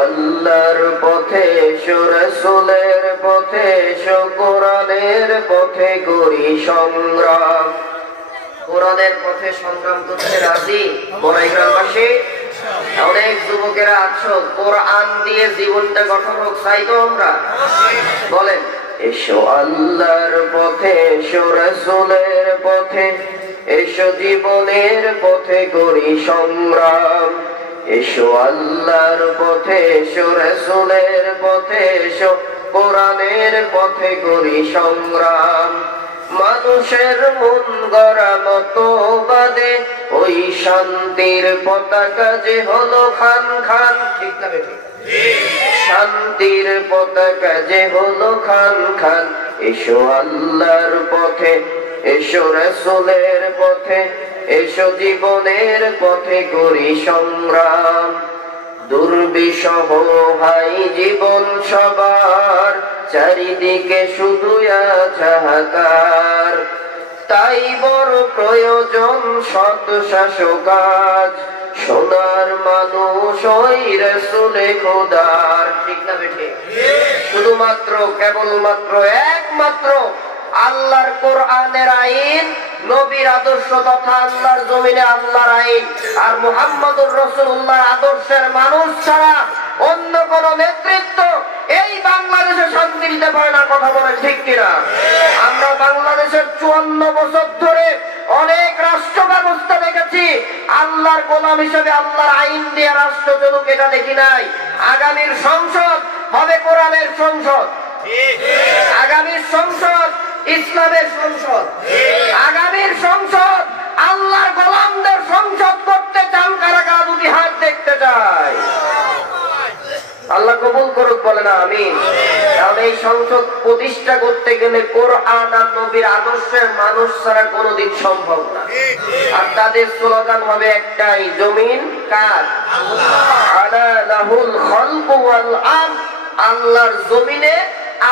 আল্লাহর পথে, এসো রাসূলের পথে, এসো কোরআনের পথে করি সংগ্রাম। কোরআনের পথে সংগ্রাম করতে রাজি বড়াইগ্রামবাসী? অনেক যুবকেরা আছো, কোরআন দিয়ে জীবনটা গঠন হোক চাই তো আমরা? বলেন, এসো আল্লাহর পথে, এসো রাসূলের পথে, এসো জীবনের পথে করি সংগ্রাম। এসো আল্লাহর পথে, এসো রাসূলের পথে, এসো কোরআনের পথে করি সংগ্রাম। মানুষের মন গড়া মতবাদে ওই শান্তির পতাকা যে হলো খান খান। ঠিক না বেঠিক? শান্তির পতাকা যে হলো খান খান। এসো আল্লাহর পথে, এসো রাসূলের পথে, এসো জীবনের পথে করি সংগ্রাম। দুর্বিষহ হাই জীবন সবার, চারিদিকে শুধু হাহাকার। তাই বড় প্রয়োজন সৎ শাসক আজ, সোনার মানুষ ওই রাসূলে খোদার। ঠিক না বেঠিক? শুধুমাত্র কেবলমাত্র একমাত্র আল্লাহর কোরআনের আইন, নবীর আদর্শ তথা আল্লাহর জমিনে আল্লাহর আইন আর মুহাম্মদুর রাসূলুল্লাহর আদর্শের মানুষ ছাড়া অন্য কোন নেতৃত্ব এই বাংলাদেশে শান্তি দিতে পারে না। কথা বলেন ঠিক কিনা? আমরা বাংলাদেশের 54 বছর ধরে অনেক রাষ্ট্র ব্যবস্থা দেখেছি, আল্লাহর গোলাম হিসেবে আল্লাহর আইন দিয়ে রাষ্ট্র চলুক এটা দেখি নাই। আগামীর সংসদ হবে কোরআনের সংসদ, আগামীর সংসদ ইসলামের সংসদ, আগামীর সংসদ আল্লাহর গোলামদের সংসদ করতে চান কারা? কারা দুটি হাত দেখতে চায়? আল্লাহ কবুল করুক, বলে না আমিন। কারণ এই সংসদ প্রতিষ্ঠা করতে গেলে কোরআন আর নবীর আদর্শের মানুষ ছাড়া কোনোদিন সম্ভব না। আর তাদের স্লোগান হবে একটাই, জমিন কার? আলা লাহুল খালকু ওয়াল আমর। আল্লাহর জমিনে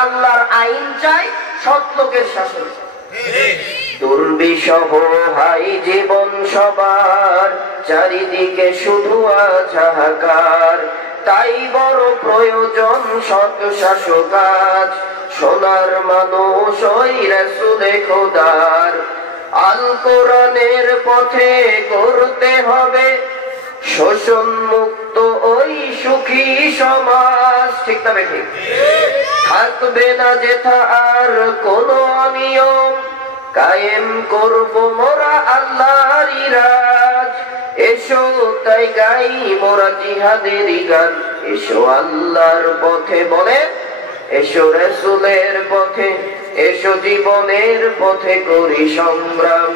আল্লাহর আইন চাই, সৎ লোকের শাসন। দুর্বিষহ হাই জীবন সবার, চারিদিকে শুধু হাহাকার। তাই বড় প্রয়োজন সৎ শাসক আজ, সোনার মানুষ ওই রাসূলে খোদার। আল কোরআনের পথে করতে হবে শোষণ মুক্ত ওই সুখী সমাজ। ঠিক না বেঠিক? থাকবে না যেথা আর কোন অনিয়ম, কায়েম করব মোরা আল্লাহর রাজ। এসো তাই গাই মোরা জিহাদের গান। এসো আল্লাহর পথে, বলে এসো রাসূলের পথে, এসো জীবনের পথে করি সংগ্রাম।